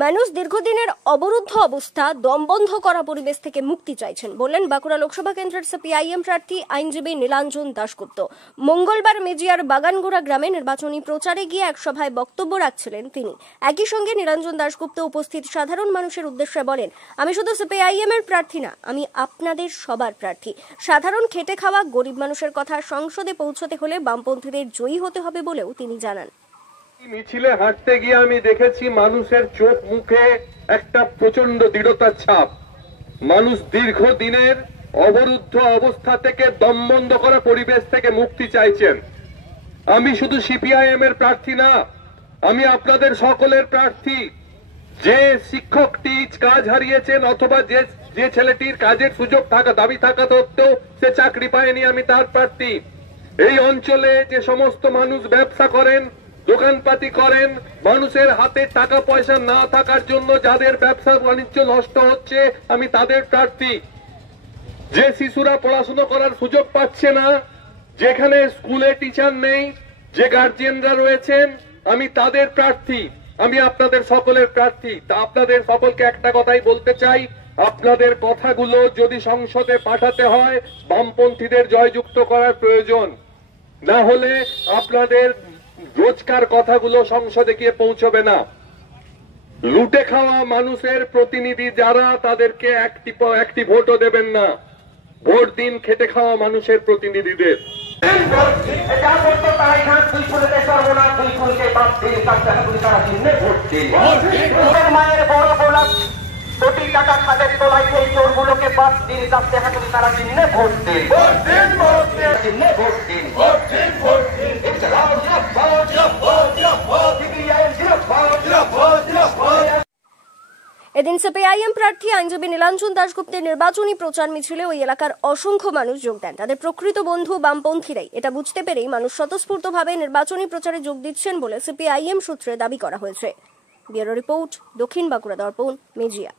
মানুষ দীর্ঘদিনের অবরুদ্ধ অবস্থা দমবন্ধ করা পরিবেশ থেকে মুক্তি চাইছেন বললেন বাঁকুড়া লোকসভা কেন্দ্রের সিপিআইএম প্রার্থী আইনজীবী নীলাঞ্জন দাশগুপ্ত। মঙ্গলবার মেজিয়ার বাগানগোড়া গ্রামে নির্বাচনী প্রচারে গিয়ে এক সভায় বক্তব্য রাখছিলেন তিনি। একই সঙ্গে নীলাঞ্জন দাশগুপ্ত উপস্থিত সাধারণ মানুষের উদ্দেশ্যে বলেন, আমি শুধু সিপিআইএম এর প্রার্থী না, আমি আপনাদের সবার প্রার্থী। সাধারণ খেটে খাওয়া গরিব মানুষের কথা সংসদে পৌঁছতে হলে বামপন্থীদের জয়ী হতে হবে বলেও তিনি জানান। মিছিলে হাঁটতে গিয়ে আমি দেখেছি মানুষের চোখ মুখে একটা প্রচন্ড দৃঢ়তার ছাপ। মানুষ দীর্ঘদিনের অবরুদ্ধ অবস্থা থেকে দমবন্ধ করা পরিবেশ থেকে মুক্তি চাইছেন। আমি শুধু সিপিআইএম এর প্রার্থী না, আমি আপনাদের সকলের প্রার্থী। যে শিক্ষকটি কাজ হারিয়েছেন অথবা যে ছেলেটির কাজের সুযোগ থাকা দাবি থাকা সত্ত্বেও সে চাকরি পায়নি, আমি তার প্রার্থী। এই অঞ্চলে যে সমস্ত মানুষ ব্যবসা করেন, দোকানপাতি করেন, মানুষের হাতে টাকা পয়সা না থাকার জন্য যাদের ব্যবসা বাণিজ্য নষ্ট হচ্ছে, আমি তাদের প্রার্থী। যে শিশুরা পড়াশোনা করার সুযোগ পাচ্ছে না, যেখানে স্কুলে টিচার নেই, যে গার্জিয়ানরা রয়েছেন, আমি তাদের প্রার্থী। আমি আপনাদের সকলের প্রার্থী। তা আপনাদের সকলকে একটা কথাই বলতে চাই, আপনাদের কথাগুলো যদি সংসদে পাঠাতে হয়, বামপন্থীদের জয়যুক্ত করার প্রয়োজন। না হলে আপনাদের রোজকার কথাগুলো সংসদে গিয়ে পৌঁছবে না। লুটে খাওয়া মানুষের প্রতিনিধি যারা, তাদেরকে একটি ভোটও দেবেন না। ভোট দিন খেটে খাওয়া মানুষের প্রতিনিধিদের। মায়ের বড় গোলা কোটি টাকা খাদের তোলায় সেই চোরগুলোকে 5 দিন রাস্তে হাঁটুন, তারা চিহ্নে ভোট দিন। চিহ্নে ভোট দিন। এদিন সিপিআইএম প্রার্থী আইনজীবী নীলাঞ্জন দাশগুপ্তের নির্বাচনী প্রচার মিছিলে ওই এলাকার অসংখ্য মানুষ যোগ দেন। তাদের প্রকৃত বন্ধু বামপন্থীরাই। এটা বুঝতে পেরেই মানুষ স্বতঃস্ফূর্তভাবে নির্বাচনী প্রচারে যোগ দিচ্ছেন বলে সিপিআইএম সূত্রে দাবি করা হয়েছে। ব্যুরো রিপোর্ট, দক্ষিণ বাঁকুড়া দর্পণ, মেজিয়া।